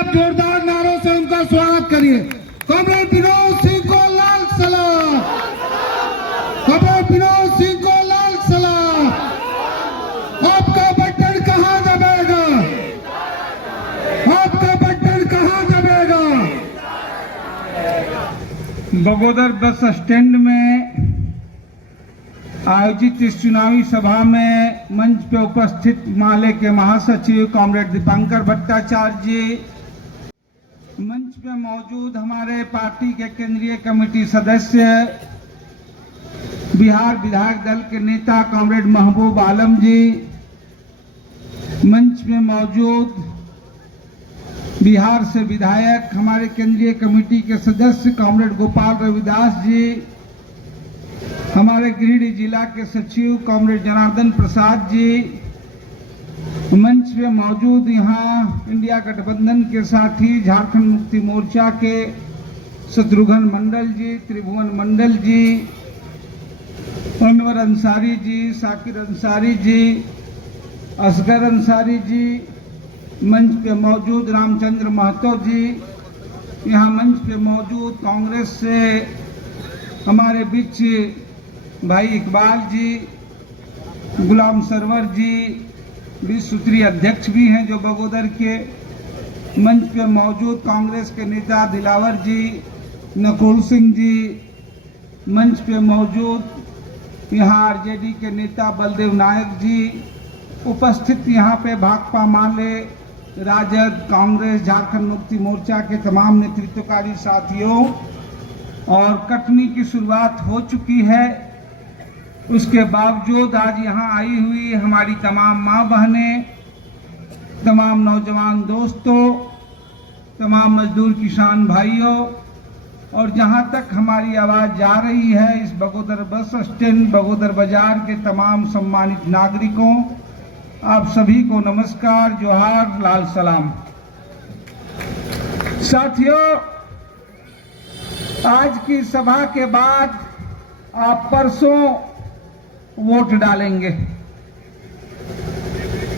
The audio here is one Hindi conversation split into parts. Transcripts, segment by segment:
आप जोरदार नारों से उनका स्वागत करिए। कॉमरेड विनोद सिंह को लाल सलाम, कॉमरेड विनोद सिंह को लाल सलाम। आपका बटन कहाँ दबेगा, आपका बटन कहाँ दबेगा। बगोदर बस स्टैंड में आयोजित इस चुनावी सभा में मंच पे उपस्थित माले के महासचिव कॉमरेड दीपांकर भट्टाचार्य जी, मंच पे मौजूद हमारे पार्टी के केंद्रीय कमेटी सदस्य, बिहार विधायक दल के नेता कॉमरेड महबूब आलम जी, मंच में मौजूद बिहार से विधायक हमारे केंद्रीय कमेटी के सदस्य कॉमरेड गोपाल रविदास जी, हमारे गिरिडीह जिला के सचिव कॉमरेड जनार्दन प्रसाद जी, मंच पे मौजूद यहाँ इंडिया गठबंधन के साथी झारखंड मुक्ति मोर्चा के शत्रुघ्न मंडल जी, त्रिभुवन मंडल जी, अनवर अंसारी जी, साकिर अंसारी जी, असगर अंसारी जी, मंच पे मौजूद रामचंद्र महतो जी, यहाँ मंच पे मौजूद कांग्रेस से हमारे बीच भाई इकबाल जी, गुलाम सरवर जी, विश्व सूत्रीय अध्यक्ष भी हैं जो बगोदर के, मंच पे मौजूद कांग्रेस के नेता दिलावर जी, नकुल सिंह जी, मंच पे मौजूद यहाँ आरजेडी के नेता बलदेव नायक जी, उपस्थित यहाँ पे भाकपा माले, राजद, कांग्रेस, झारखंड मुक्ति मोर्चा के तमाम नेतृत्वकारी साथियों, और कटनी की शुरुआत हो चुकी है। उसके बावजूद आज यहाँ आई हुई हमारी तमाम माँ बहनें, तमाम नौजवान दोस्तों, तमाम मजदूर किसान भाइयों, और जहाँ तक हमारी आवाज़ जा रही है इस बगोदर बस स्टैंड, बगोदर बाजार के तमाम सम्मानित नागरिकों, आप सभी को नमस्कार, जोहार, लाल सलाम। साथियों, आज की सभा के बाद आप परसों वोट डालेंगे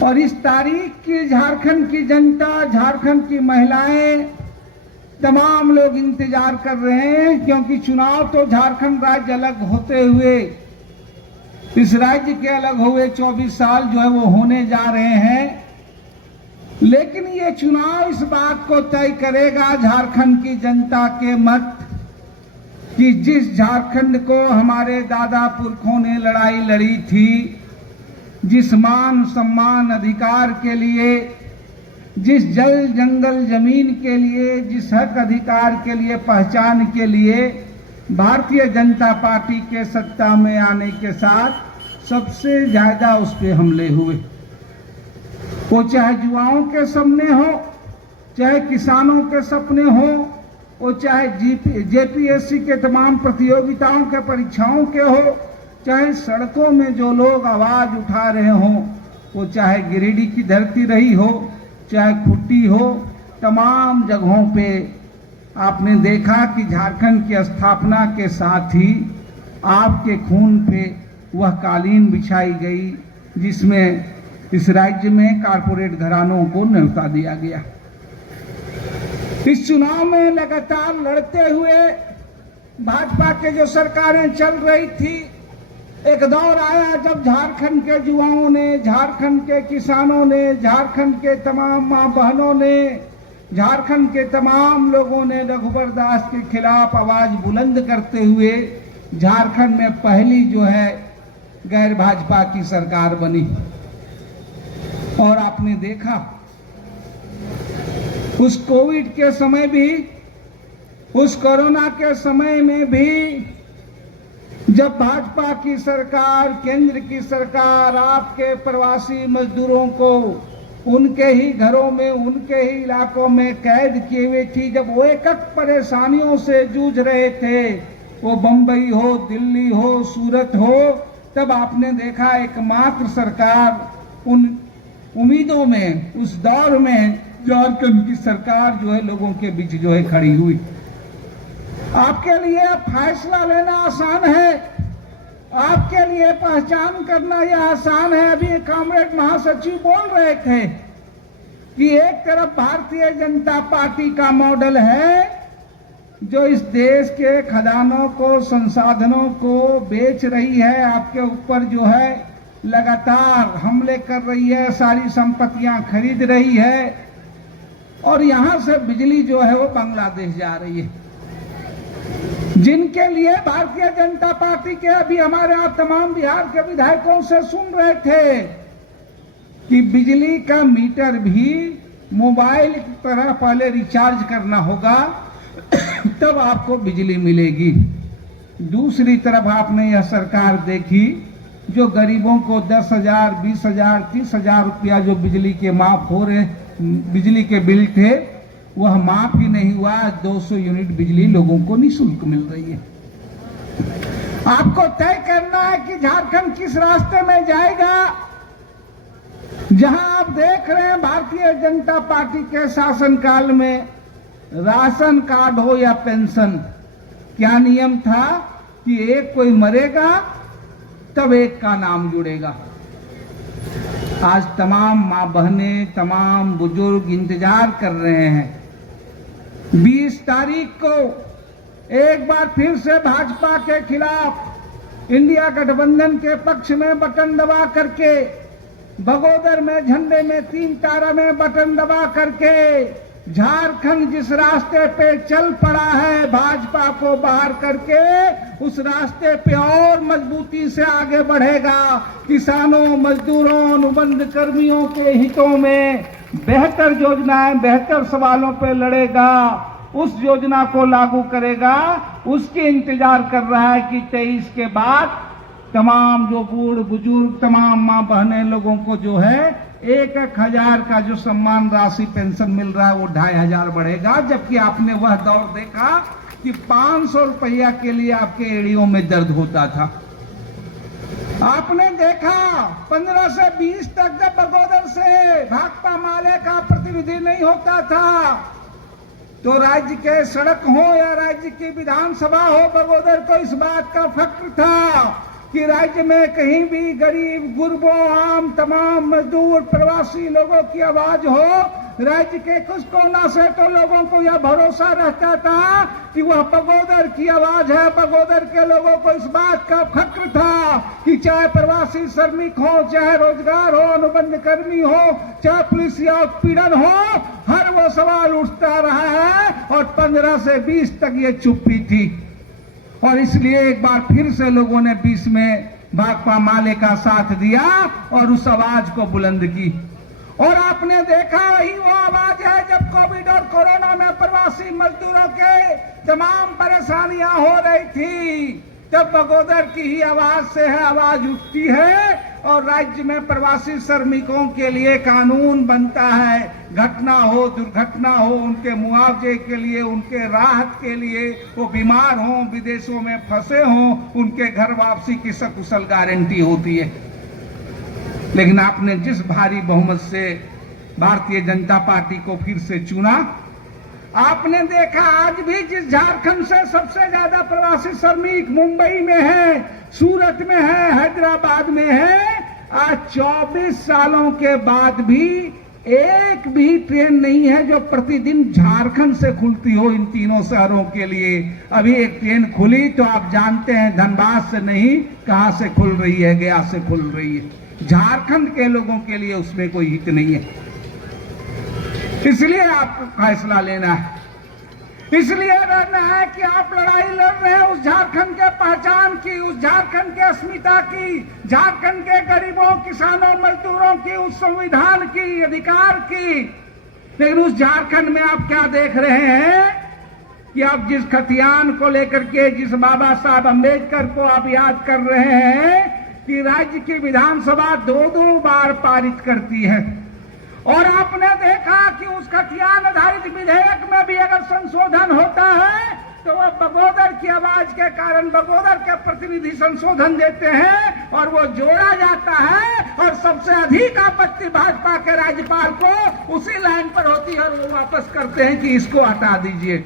और इस तारीख की झारखंड की जनता, झारखंड की महिलाएं, तमाम लोग इंतजार कर रहे हैं, क्योंकि चुनाव तो झारखंड राज्य अलग होते हुए, इस राज्य के अलग हुए 24 साल जो है वो होने जा रहे हैं, लेकिन ये चुनाव इस बात को तय करेगा झारखंड की जनता के मत कि जिस झारखंड को हमारे दादा पुरखों ने लड़ाई लड़ी थी, जिस मान सम्मान अधिकार के लिए, जिस जल जंगल जमीन के लिए, जिस हक अधिकार के लिए, पहचान के लिए भारतीय जनता पार्टी के सत्ता में आने के साथ सबसे ज्यादा उस पे हमले हुए, वो चाहे युवाओं के सपने हो, चाहे किसानों के सपने हो, वो चाहे जेपीएससी के तमाम प्रतियोगिताओं के परीक्षाओं के हो, चाहे सड़कों में जो लोग आवाज उठा रहे हों, वो चाहे गिरिडीह की धरती रही हो, चाहे खुट्टी हो, तमाम जगहों पे आपने देखा कि झारखंड की स्थापना के साथ ही आपके खून पे वह कालीन बिछाई गई जिसमें इस राज्य में कारपोरेट घरानों को न्योता दिया गया। इस चुनाव में लगातार लड़ते हुए भाजपा के जो सरकारें चल रही थी, एक दौर आया जब झारखंड के युवाओं ने, झारखंड के किसानों ने, झारखंड के तमाम माँ बहनों ने, झारखंड के तमाम लोगों ने रघुवर दास के खिलाफ आवाज बुलंद करते हुए झारखंड में पहली जो है गैर भाजपा की सरकार बनी। और आपने देखा उस कोविड के समय भी, उस कोरोना के समय में भी, जब भाजपा की सरकार, केंद्र की सरकार आपके प्रवासी मजदूरों को उनके ही घरों में, उनके ही इलाकों में कैद किए हुए थी, जब वो एक परेशानियों से जूझ रहे थे, वो बंबई हो, दिल्ली हो, सूरत हो, तब आपने देखा एकमात्र सरकार उन उम्मीदों में, उस दौर में झारखंड की सरकार जो है लोगों के बीच जो है खड़ी हुई। आपके लिए फैसला लेना आसान है, आपके लिए पहचान करना यह आसान है। अभी कॉमरेड महासचिव बोल रहे थे कि एक तरफ भारतीय जनता पार्टी का मॉडल है जो इस देश के खजानों को, संसाधनों को बेच रही है, आपके ऊपर जो है लगातार हमले कर रही है, सारी संपत्तियां खरीद रही है, और यहां से बिजली जो है वो बांग्लादेश जा रही है। जिनके लिए भारतीय जनता पार्टी के अभी हमारे आप तमाम बिहार के विधायकों से सुन रहे थे कि बिजली का मीटर भी मोबाइल की तरह पहले रिचार्ज करना होगा तब आपको बिजली मिलेगी। दूसरी तरफ आपने यह सरकार देखी जो गरीबों को 10,000, 20,000, 30,000 रुपया जो बिजली के माफ हो रहे, बिजली के बिल थे वह माफ ही नहीं हुआ। 200 यूनिट बिजली लोगों को निःशुल्क मिल रही है। आपको तय करना है कि झारखंड किस रास्ते में जाएगा। जहां आप देख रहे हैं भारतीय जनता पार्टी के शासनकाल में राशन कार्ड हो या पेंशन, क्या नियम था कि एक कोई मरेगा तब एक का नाम जुड़ेगा। आज तमाम मां बहनें, तमाम बुजुर्ग इंतजार कर रहे हैं 20 तारीख को एक बार फिर से भाजपा के खिलाफ इंडिया गठबंधन के पक्ष में बटन दबा करके, बगोदर में झंडे में 3 तारा में बटन दबा करके झारखंड जिस रास्ते पे चल पड़ा है भाजपा को बाहर करके, उस रास्ते पे और मजबूती से आगे बढ़ेगा। किसानों, मजदूरों, अनुबंध कर्मियों के हितों में बेहतर योजनाएं, बेहतर सवालों पे लड़ेगा, उस योजना को लागू करेगा। उसके इंतजार कर रहा है कि 23 के बाद तमाम जो बूढ़ बुजुर्ग, तमाम मां बहनें लोगों को जो है 1,000 का जो सम्मान राशि पेंशन मिल रहा है वो 2,500 बढ़ेगा। जबकि आपने वह दौर देखा कि 500 रुपया के लिए आपके एड़ियों में दर्द होता था। आपने देखा 15 से 20 तक जब बगोदर से भाकपा माले का प्रतिनिधि नहीं होता था तो राज्य के सड़क हो या राज्य की विधानसभा हो, बगोदर को इस बात का फक्र था कि राज्य में कहीं भी गरीब, गुरबों, आम, तमाम मजदूर, प्रवासी लोगों की आवाज हो। राज्य के कुछ कोना से तो लोगों को यह भरोसा रहता था कि वह बगोदर की आवाज है। बगोदर के लोगों को इस बात का फक्र था कि चाहे प्रवासी श्रमिक हो, चाहे रोजगार हो, अनुबंध कर्मी हो, चाहे पुलिस या उत्पीड़न हो, हर वो सवाल उठता रहा है। और 15 से 20 तक ये चुप्पी थी और इसलिए एक बार फिर से लोगों ने 20 में भाकपा माले का साथ दिया और उस आवाज को बुलंद की। और आपने देखा वही वो आवाज है जब कोविड और कोरोना में प्रवासी मजदूरों के तमाम परेशानियां हो रही थी, तब बगोदर की ही आवाज से है आवाज उठती है और राज्य में प्रवासी श्रमिकों के लिए कानून बनता है। घटना हो, दुर्घटना हो, उनके मुआवजे के लिए, उनके राहत के लिए, वो बीमार हों, विदेशों में फंसे हों, उनके घर वापसी की सकुशल गारंटी होती है। लेकिन आपने जिस भारी बहुमत से भारतीय जनता पार्टी को फिर से चुना, आपने देखा आज भी जिस झारखंड से सबसे ज्यादा प्रवासी श्रमिक मुंबई में है, सूरत में है, हैदराबाद में है, आज 24 सालों के बाद भी एक भी ट्रेन नहीं है जो प्रतिदिन झारखंड से खुलती हो इन तीनों शहरों के लिए। अभी एक ट्रेन खुली तो आप जानते हैं धनबाद से नहीं, कहां से खुल रही है, गया से खुल रही है। झारखंड के लोगों के लिए उसमें कोई हित नहीं है। इसलिए आपको फैसला लेना है, इसलिए लड़ना है कि आप लड़ाई लड़ रहे हैं उस झारखंड के पहचान की, उस झारखंड के अस्मिता की, झारखंड के गरीबों, किसानों, मजदूरों की, उस संविधान की, अधिकार की। लेकिन उस झारखंड में आप क्या देख रहे हैं कि आप जिस खतियान को लेकर के, जिस बाबा साहब अम्बेडकर को आप याद कर रहे हैं कि राज्य की विधानसभा 2 बार पारित करती है, और आपने देखा कि उस खतियान आधारित विधेयक में भी अगर संशोधन होता है तो वह बगोदर की आवाज के कारण बगोदर के प्रतिनिधि संशोधन देते हैं और वो जोड़ा जाता है। और सबसे अधिक आपत्ति भाजपा के राज्यपाल को उसी लाइन पर होती है और वो वापस करते हैं कि इसको हटा दीजिए,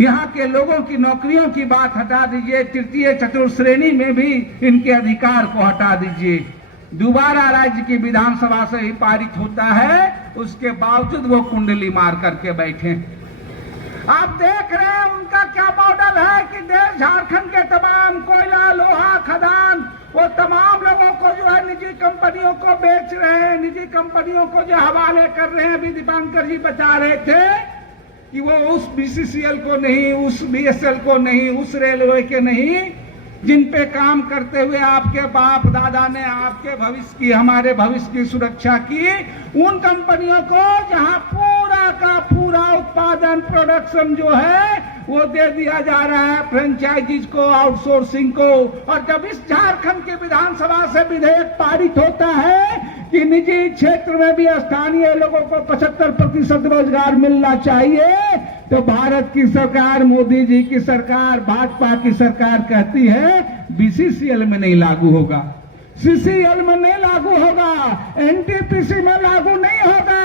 यहाँ के लोगों की नौकरियों की बात हटा दीजिए, तृतीय चतुर्थ श्रेणी में भी इनके अधिकार को हटा दीजिए। दोबारा राज्य की विधानसभा से ही पारित होता है, उसके बावजूद वो कुंडली मार करके बैठे। आप देख रहे हैं उनका क्या मॉडल है कि देश झारखंड के तमाम कोयला, लोहा, खदान, वो तमाम लोगों को जो है निजी कंपनियों को बेच रहे हैं, निजी कंपनियों को जो हवाले कर रहे हैं। अभी दीपांकर जी बता रहे थे कि वो उस बीसीसीएल को नहीं, उस बीएसएल को नहीं, उस रेलवे के नहीं, जिन पे काम करते हुए आपके बाप दादा ने आपके भविष्य की, हमारे भविष्य की सुरक्षा की, उन कंपनियों को जहां पूरा का पूरा उत्पादन, प्रोडक्शन जो है वो दे दिया जा रहा है फ्रेंचाइजीज को, आउटसोर्सिंग को। और जब इस झारखंड की विधानसभा से विधेयक पारित होता है कि निजी क्षेत्र में भी स्थानीय लोगों को 75% रोजगार मिलना चाहिए, तो भारत की सरकार, मोदी जी की सरकार, भाजपा की सरकार कहती है बीसीसीएल में नहीं लागू होगा, सीसीएल में नहीं लागू होगा, एनटीपीसी में लागू नहीं होगा,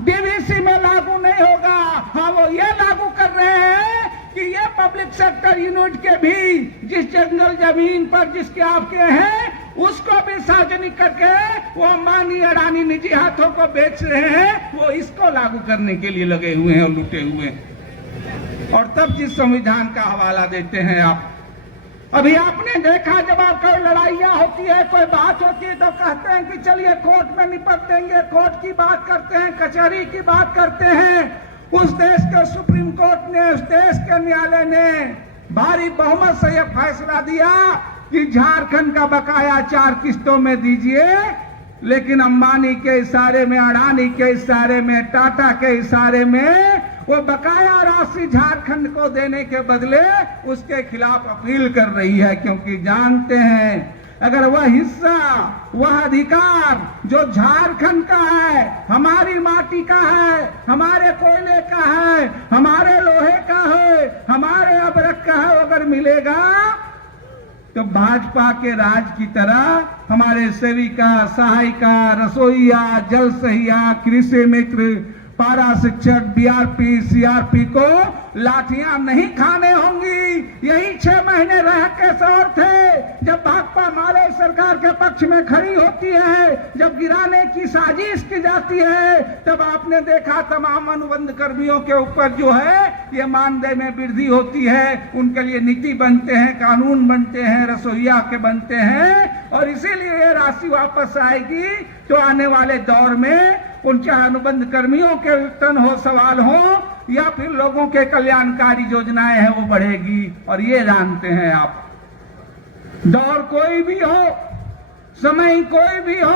डीवीसी में लागू नहीं होगा। हाँ, वो ये लागू कर रहे हैं कि ये पब्लिक सेक्टर यूनिट के भी जिस जंगल जमीन पर जिसके आपके हैं, उसको भी सार्वजनिक करके वो अंबानी अडानी निजी हाथों को बेच रहे हैं, वो इसको लागू करने के लिए लगे हुए हैं और लुटे हुए हैं। और तब जिस संविधान का हवाला देते हैं आप, अभी आपने देखा जब आप कोई लड़ाइयां होती है, कोई बात होती है, तो कहते हैं कि चलिए कोर्ट में निपट देंगे, कोर्ट की बात करते हैं, कचहरी की बात करते हैं। उस देश के सुप्रीम कोर्ट ने, उस देश के न्यायालय ने भारी बहुमत से यह फैसला दिया कि झारखंड का बकाया 4 किस्तों में दीजिए, लेकिन अंबानी के इशारे में, अडानी के इशारे में, टाटा के इशारे में वो बकाया राशि झारखंड को देने के बदले उसके खिलाफ अपील कर रही है, क्योंकि जानते हैं अगर वह हिस्सा, वह अधिकार जो झारखंड का है, हमारी माटी का है, हमारे कोयले का है, हमारे लोहे का है, हमारे अबरक का है, अगर मिलेगा तो भाजपा के राज की तरह हमारे सेविका, सहायिका, रसोईया, जल सहिया, कृषि मित्र, पारा शिक्षक, बीआरपी, सीआरपी को लाठियां नहीं खाने होंगी। यही 6 महीने रह के सौर थे जब भाकपा माले सरकार के पक्ष में खड़ी होती है, जब गिराने की साजिश की जाती है, तब आपने देखा तमाम अनुबंध कर्मियों के ऊपर जो है ये मानदेय में वृद्धि होती है, उनके लिए नीति बनते हैं, कानून बनते हैं, रसोईया के बनते हैं। और इसीलिए ये राशि वापस आएगी तो आने वाले दौर में उन चाहे अनुबंध कर्मियों के वेतन हो, सवाल हो, या फिर लोगों के कल्याणकारी योजनाएं हैं, वो बढ़ेगी। और ये जानते हैं आप, दौर कोई भी हो, समय कोई भी हो,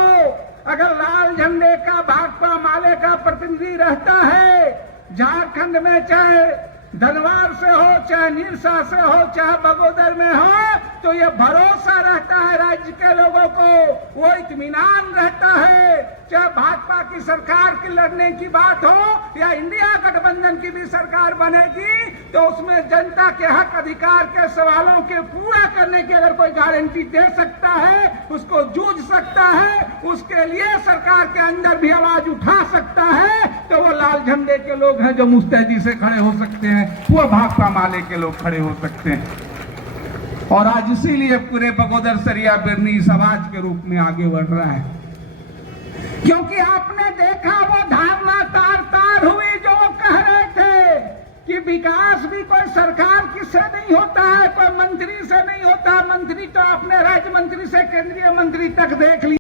अगर लाल झंडे का, भाकपा माले का प्रतिनिधि रहता है झारखंड में, चाहे धनवार से हो, चाहे निरसा से हो, चाहे बगोदर में हो, तो ये भरोसा रहता है राज्य के लोगों को, वो इत्मीनान रहता है। चाहे भाजपा की सरकार की लड़ने की बात हो या इंडिया गठबंधन की भी सरकार बनेगी, तो उसमें जनता के हक अधिकार के सवालों के पूरा करने की अगर कोई गारंटी दे सकता है, उसको जूझ सकता है, उसके लिए सरकार के अंदर भी आवाज उठा सकता है, तो वो लाल झंडे के लोग हैं जो मुस्तैदी से खड़े हो सकते हैं, वो भाकपा माले के लोग खड़े हो सकते हैं। और आज इसीलिए पूरे बगोदर सरिया बिरनी समाज के रूप में आगे बढ़ रहा है, क्योंकि आपने देखा वो धारणा तार हुई जो कह रहे थे कि विकास भी कोई सरकार किससे नहीं होता है, कोई मंत्री से नहीं होता। मंत्री तो आपने राज्य मंत्री से केंद्रीय मंत्री तक देख लिया।